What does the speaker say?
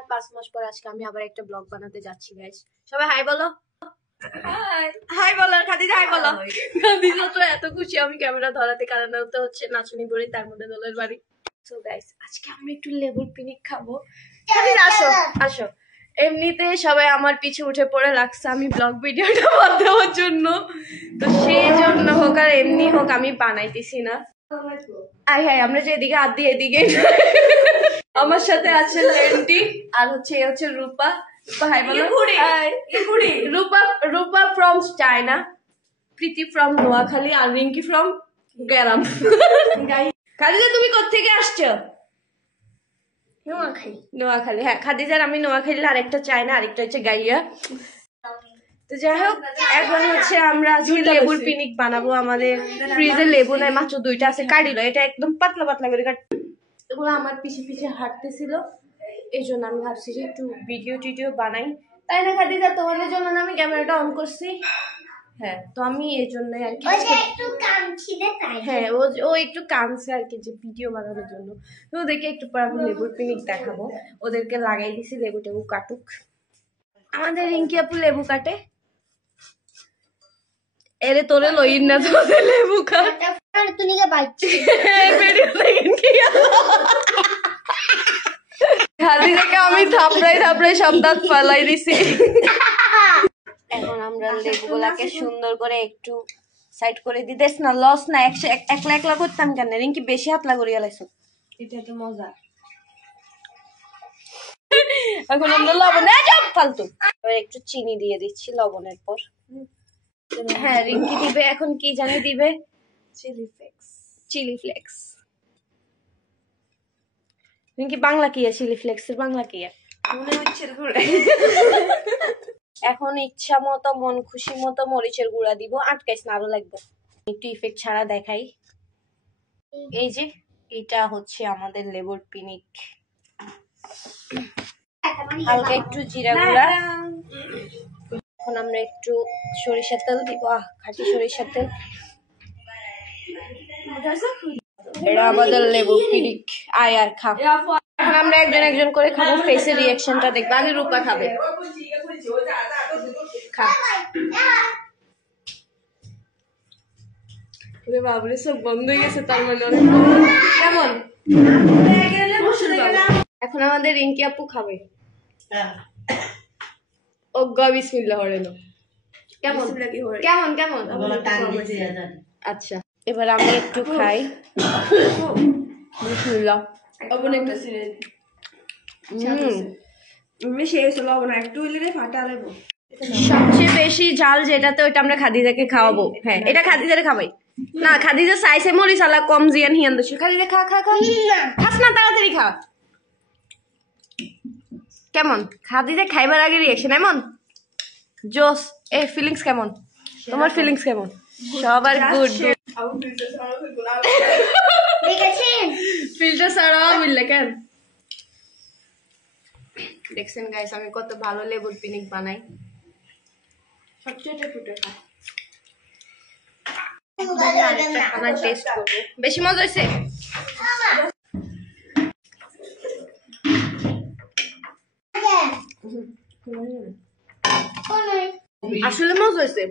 4-5 মাস পর আজকে আমি আবার একটা ব্লগ বানাতে যাচ্ছি গাইস। সবাই হাই বলো। হাই বলো খাদিজা, হাই বলো। খাদিজা তো এত খুশি আমি ক্যামেরা ধরাতে, কারণ তো হচ্ছে নাচনি বলি, তার মধ্যে দোলের বাড়ি। সো গাইস আজকে আমি একটু লেবুর পিকনিক খাবো। খাদিজা আসো আসো। এমনিতে সবাই আমার পিছে উঠে পড়ে লাগছে আমি ব্লগ ভিডিওটা বানানোর জন্য, তো সেই জন্য হোক আর এমনি হোক আমি বানাইতেছি না। আই হাই আমরা যে এদিকে হাত দিয়ে এদিকে। আমার সাথে আছে লেন্টি আর হচ্ছে এ হচ্ছে রূপা। হাই বলো। Rupa Rupa from China, Priti from Noakhali আর রিঙ্কি ফ্রম গ্রাম। খাদিজা তুমি কোত্থেকে আসছো? নোয়াখালী। হ্যাঁ খাদিজার আমি নোয়াখালী, আরেকটা চায়না, আরেকটা হচ্ছে গাইয়া। তো যাই হোক এখন হচ্ছে আমরা আজকে লেবুর পিকনিক বানাবো। আমাদের ফ্রিজে লেবু নাই, মাত্র 2টা আছে। কাটিল এটা একদম পাতলা পাতলা করে কাট। এগুলো আমার পিছে পিছে হাঁটতেছিল, এই জন্য আমি ভাবছি যে একটু ভিডিও টিডিও বানাই, তাই না খাদিজা? তোমাদের জন্য আমি ক্যামেরাটা অন করছি। হ্যাঁ তো আমি এই জন্যই আর কি, হ্যাঁ ও একটু কাঁদছে আর কি, যে ভিডিও বানানোর জন্য। তো ওদেরকে একটু পর আমি লেবুর পিকনিক দেখাবো। ওদেরকে লাগাই দিছি লেবু টেবু কাটুক। আমাদের রিঙ্কি আপু লেবু কাটে। এরে তোরে লইন না তোদের লেবু কাট। খাদিজাকে আমি থাপড়াই থাপড়াই সব দাঁত ফালাই দিছি। এখন আমরা লেবুগুলাকে সুন্দর করে একটু সাইড করে দিতেছ না, লস না। একলা একলা করতাম কেন? রিঙ্কি বেশি হাতলা করিয়া লাইছো, এটা তো মজা। এখন আমরা লবণ ফালতু একটু চিনি দিয়ে দিচ্ছি লবণের পর। হ্যাঁ রিঙ্কি দিবে এখন কি জানি দিবে, চিলি ফ্লেক্স। রিঙ্কি বাংলা কি? চিলি ফ্লেক্সের বাংলা কি? এখন ইচ্ছা মতো মন খুশি মতো মরিচের গুঁড়া দিব। আটকাইস না, আরো লাগবে। একটু ইফেক্ট ছাড়া দেখাই। এই যে এটা হচ্ছে আমাদের লেবুর পিকনিক। হালকা একটু জিরা গুঁড়া। এখন আমরা একটু সরিষার তেল দিব। খাঁটি সরিষার তেল। এটা আমাদের লেবুর পিকনিক। আয় আর খা। এখন আমরা একজন একজন করে খাবো, ফেসের রিয়াকশনটা দেখবো। আগে রূপা খাবে। খা। বাবরে সব বন্ধ হয়ে গেছে, তার মানে অনেক কেমন। এখন আমাদের রিঙ্কি আপু খাবে। ও বিসমিল্লাহ হরেনো। কেমন কেমন কেমন? আচ্ছা এবার আমি একটু খাই। বিসমিল্লাহ। সবচেয়ে বেশি ঝাল যেটাতে ওইটা আমরা খাদিজাকে খাওয়াবো। হ্যাঁ এটা খাদিজারে খাবাই না। খাদিজা চাইছে মরিচ আলা কম জিয়ান হিয়ান দোষ। খাদিজা খা খা খা। খাস না, তাড়াতাড়ি খা। কেমন খাদিজা খাইবার আগে রিঅ্যাকশন এমন জোস। এই ফিলিংস কেমন? তোমার ফিলিংস কেমন? সবার গুড। ফিল্টার ছাড়াও বুঝলে কেন? দেখছেন গাইস আমি কত ভালো লেবুর পিকনিক বানাই। সবচেয়ে টুটে খা। টেস্ট করবো। বেশি মজা হয়েছে? আসলে মজা হয়েছে।